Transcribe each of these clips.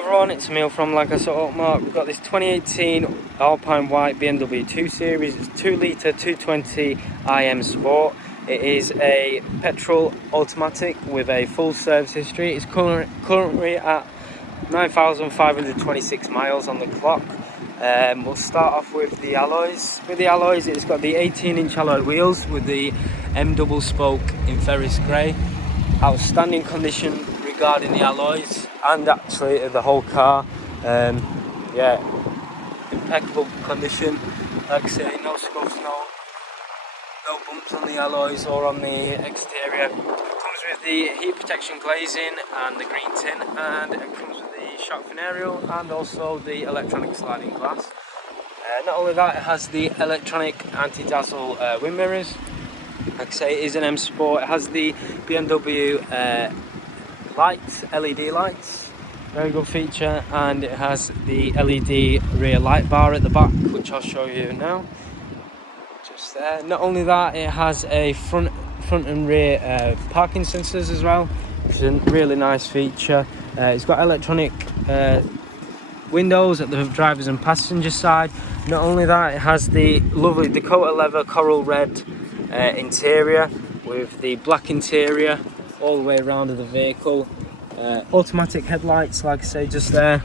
Hello everyone, it's Emil from Lancaster Automart. We've got this 2018 Alpine White BMW 2 Series. It's 2 litre 220 IM Sport. It is a petrol automatic with a full service history. It's currently at 9,526 miles on the clock. We'll start off with the alloys. With the alloys, it's got the 18-inch alloy wheels with the M double spoke in Ferris grey. Outstanding condition regarding the alloys and actually the whole car. Yeah, impeccable condition. Like I say, no scuffs, no bumps on the alloys or on the exterior. It comes with the heat protection glazing and the green tint, and it comes with the shark fin aerial and also the electronic sliding glass. Not only that, it has the electronic anti-dazzle wind mirrors. Like I say, it is an M Sport. It has the BMW lights, LED lights, very good feature, and it has the LED rear light bar at the back, which I'll show you now. Just there. Not only that, it has a front and rear parking sensors as well, which is a really nice feature. It's got electronic windows at the driver's and passenger side. Not only that, it has the lovely Dakota leather coral red interior with the black interior all the way around the vehicle. Automatic headlights, like I say, just there.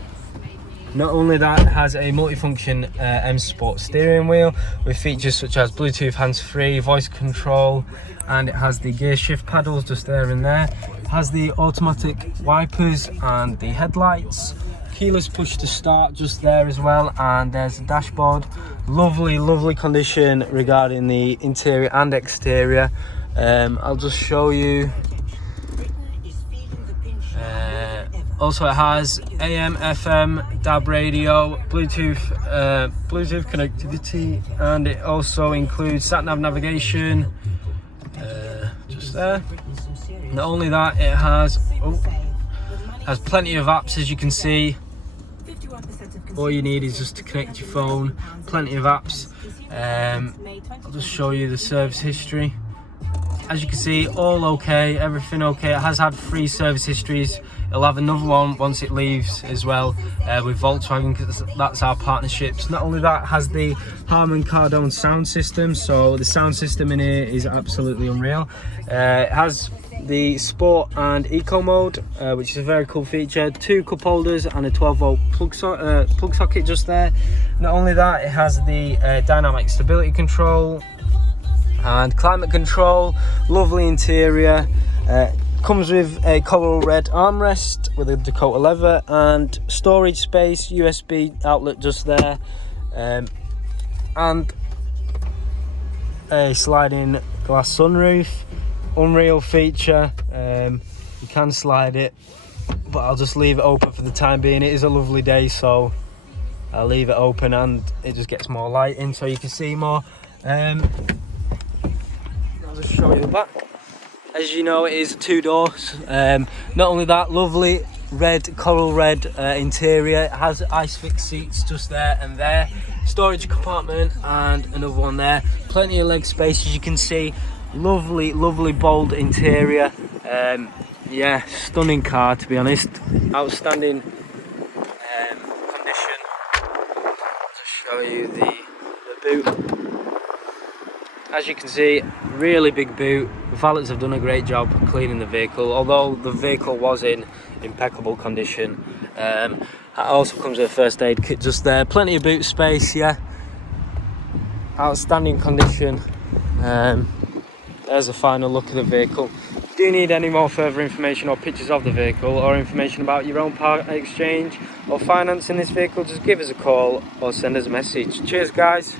Not only that, it has a multifunction M Sport steering wheel with features such as Bluetooth hands-free, voice control, and it has the gear shift paddles just there and there. It has the automatic wipers and the headlights. Keyless push to start just there as well, and there's the dashboard. Lovely condition regarding the interior and exterior. I'll just show you. Also, it has AM, FM, DAB radio, Bluetooth connectivity, and it also includes sat-nav navigation. Just there. Not only that, it has plenty of apps, as you can see. All you need is just to connect your phone. Plenty of apps. I'll just show you the service history. As you can see, all okay, everything okay. It has had 3 service histories. It'll have another one once it leaves as well with Volkswagen, because that's our partnerships. Not only that, it has the Harman Kardon sound system, so the sound system in here is absolutely unreal. It has the Sport and Eco mode, which is a very cool feature. 2 cup holders and a 12-volt plug socket just there. Not only that, it has the dynamic stability control and climate control. Lovely interior. Comes with a coral red armrest with a Dakota leather and storage space, USB outlet just there, and a sliding glass sunroof. Unreal feature. You can slide it, but I'll just leave it open for the time being. It is a lovely day, so I'll leave it open and it just gets more light in so you can see more. I'll just show you the back. As you know, it is 2 doors. Not only that, lovely coral red interior. It has ice fixed seats just there and there. Storage compartment and another one there. Plenty of leg space, as you can see. Lovely bold interior. Yeah, stunning car, to be honest. Outstanding condition. I'll just show you the boot. As you can see, really big boot. The valets have done a great job cleaning the vehicle, although the vehicle was in impeccable condition. It also comes with a first aid kit just there. Plenty of boot space, yeah. Outstanding condition. There's a final look at the vehicle. If you do need any more further information or pictures of the vehicle, or information about your own part exchange or financing this vehicle, just give us a call or send us a message. Cheers guys.